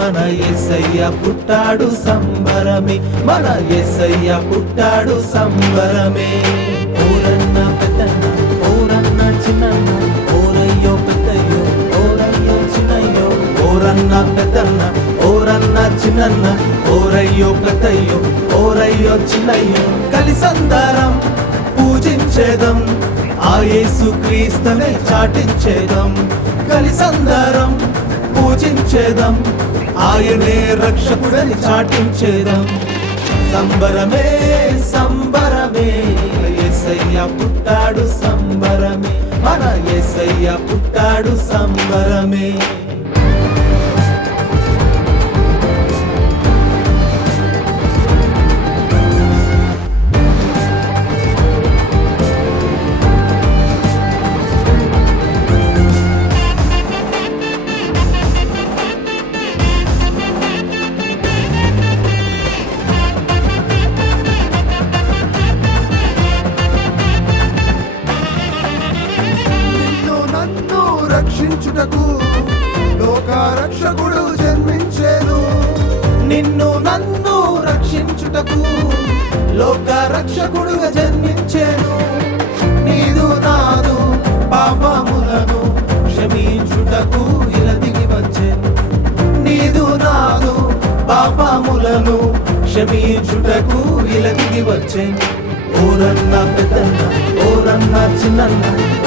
మన ఎస్సయ్య పుట్టాడు సంబరమే. మన ఎస్సయ్య పుట్టాడు సంబరమే. ఓరన్న పెద్దన్న ఓరన్న చిన్నన్న ఓరయ్యో పెద్దయ్యో ఓరయ్యో చిన్నయ్యో. ఓరన్న పెద్దన్న ఓరన్న చిన్నన్న ఓరయ్యో పెద్దయ్యో ఓరయ్యో చిన్నయ్యో. కలిసందరం పూజించేదం ఆ యేసు క్రీస్తునే చాటించేదం. కలిసందరం పూజించేదం ఆయనే రక్షకుడని చాటించేదం. సంబరమే సంబరమే. ఎసయ్య పుట్టాడు సంబరమే. మన ఎసయ్య పుట్టాడు సంబరమే. నిన్ను నన్ను రక్షించుటకు లోక రక్షకుడుగా జన్మించాను. నీదు నాదు పాపములను క్షమించుటకు ఇలా దిగి వచ్చాను. నీదు నాదు పాపములను క్షమించుటకు ఇలా దిగి వచ్చాను. ఓరన్న పెద్దన్న ఓరన్న చిన్నన్న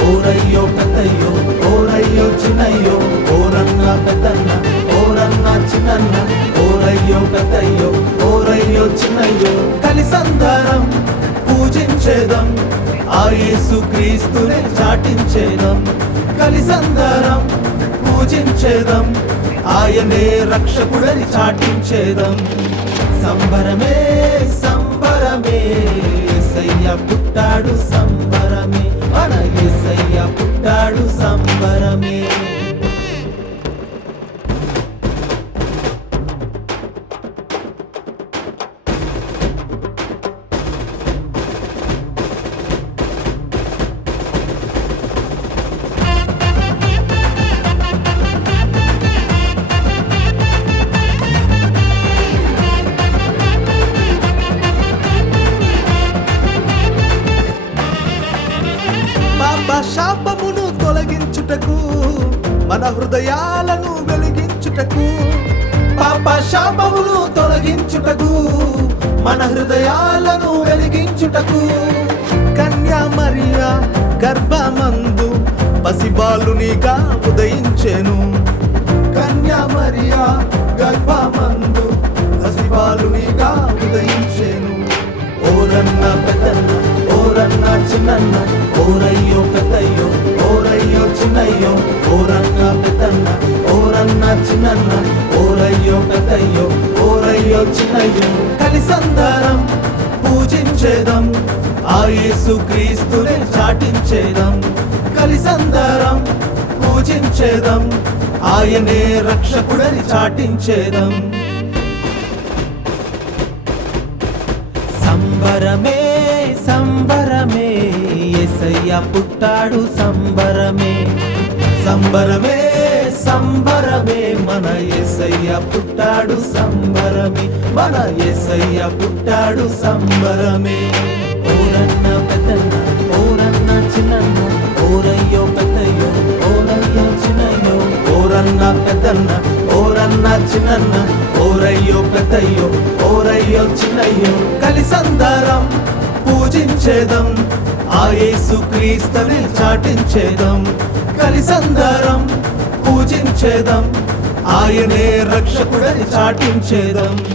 ఓరయ్యో పెద్దయ్యో ఓరయ్యో చిన్నయ్యో. ఓరయ్యో పెద్దయ్యో ఓరయ్యో చిన్నయ్యో కలిసందరం పూజించేదం. ఆ యేసు క్రీస్తునే చాటించేదం. కలిసందరం పూజించేదం. ఆయనే రక్షకుడని చాటించేదం. సంబరమే సంబరమే సయ్య పుట్టాడు సంబరం శాపమును తొలగించుటకు మన హృదయాలను వెలిగించుటకు పాప శాపమును తొలగించుటకు మన హృదయాలను వెలిగించుటకు. కన్యా మరియా గర్భమందు పసిబాలునిగా ఉదయించెను. కన్యా మరియా గర్భమందు పసిబాలునిగా ఉదయించెను. ఓరన్న పెద్ద చిన్నన్న ఓరయ్యో పెద్దయ్యో ఓరయ్యో చిన్నయ్యో ఓరన్న పెద్దన్న ఓరన్న చిన్నన్న ఓరయ్యో పెద్దయ్యో ఓరయ్యో చిన్నయ్యో. కలిసందరం పూజించేదం ఆ యేసు క్రీస్తునే చాటించేదం. కలిసందరం పూజించేదం ఆయనే రక్షకుడని చాటించేదం. సంబరమే సంబరమే ఎసయ్య పుట్టాడు సంబరమే. సంబరమే సంబరమే మన ఎసయ్య పుట్టాడు సంబరమే. మన ఎసయ్య పుట్టాడు సంబరమే. ఓరన్న పెద్దన్న ఓరన్న చిన్నన్న ఓరయ్యో పెద్దయ్యో ఓరయ్యో చిన్నయ్యో. ఓరన్న పెద్దన్న ఓరన్న చిన్నన్న ఓరయ్యో పెద్దయ్యో ఓరయ్యో చిన్నయ్యో. కలిసందరం. పూజించేదం. ఆ యేసు క్రీస్తుని చాటించేదం. కలిసందరం పూజించేదం. ఆయనే రక్షకుడని చాటించేదం.